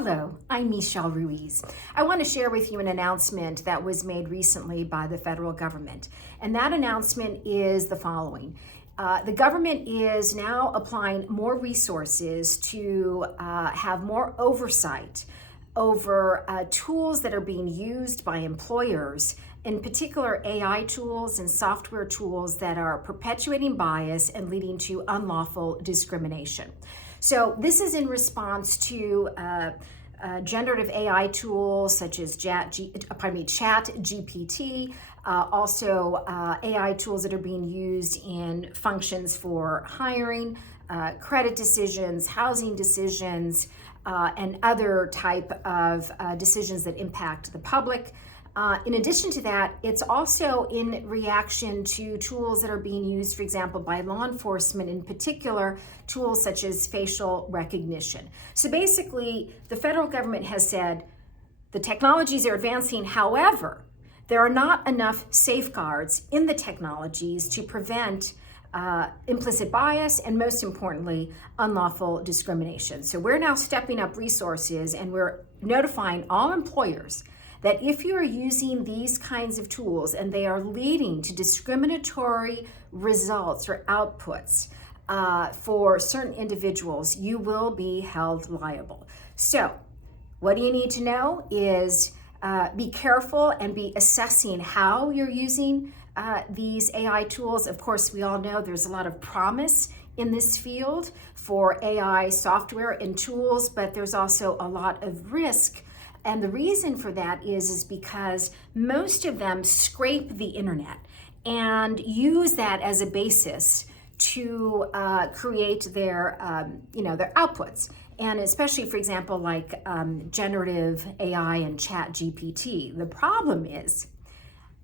Hello, I'm Michelle Ruiz. I want to share with you an announcement that was made recently by the federal government. And that announcement is the following. The government is now applying more resources to have more oversight over tools that are being used by employers, in particular AI tools and software tools that are perpetuating bias and leading to unlawful discrimination. So this is in response to generative AI tools such as Chat GPT, also AI tools that are being used in functions for hiring, credit decisions, housing decisions, and other type of decisions that impact the public. In addition to that, it's also in reaction to tools that are being used, for example, by law enforcement, in particular, tools such as facial recognition. So basically, the federal government has said the technologies are advancing, however, there are not enough safeguards in the technologies to prevent implicit bias and, most importantly, unlawful discrimination. So we're now stepping up resources and we're notifying all employers that if you're using these kinds of tools and they are leading to discriminatory results or outputs for certain individuals, you will be held liable. So what do you need to know is be careful and be assessing how you're using these AI tools. Of course, we all know there's a lot of promise in this field for AI software and tools, but there's also a lot of risk. And the reason for that is because most of them scrape the internet and use that as a basis to create their, their outputs. And especially, for example, like generative AI and Chat GPT. The problem is,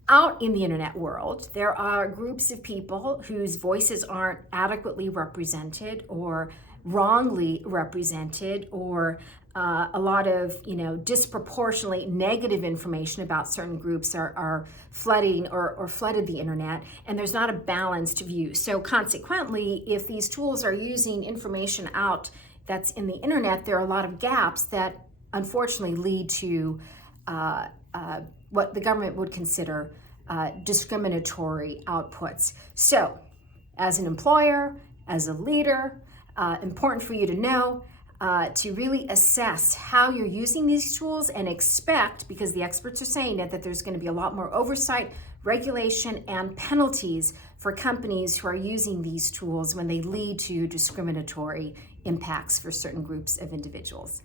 out in the internet world, there are groups of people whose voices aren't adequately represented or wrongly represented, or a lot of disproportionately negative information about certain groups are flooding or flooded the internet, and there's not a balanced view. So consequently, if these tools are using information out that's in the internet, there are a lot of gaps that unfortunately lead to what the government would consider discriminatory outputs. So as an employer, as a leader, important for you to know to really assess how you're using these tools and expect, because the experts are saying it, that there's going to be a lot more oversight, regulation, and penalties for companies who are using these tools when they lead to discriminatory impacts for certain groups of individuals.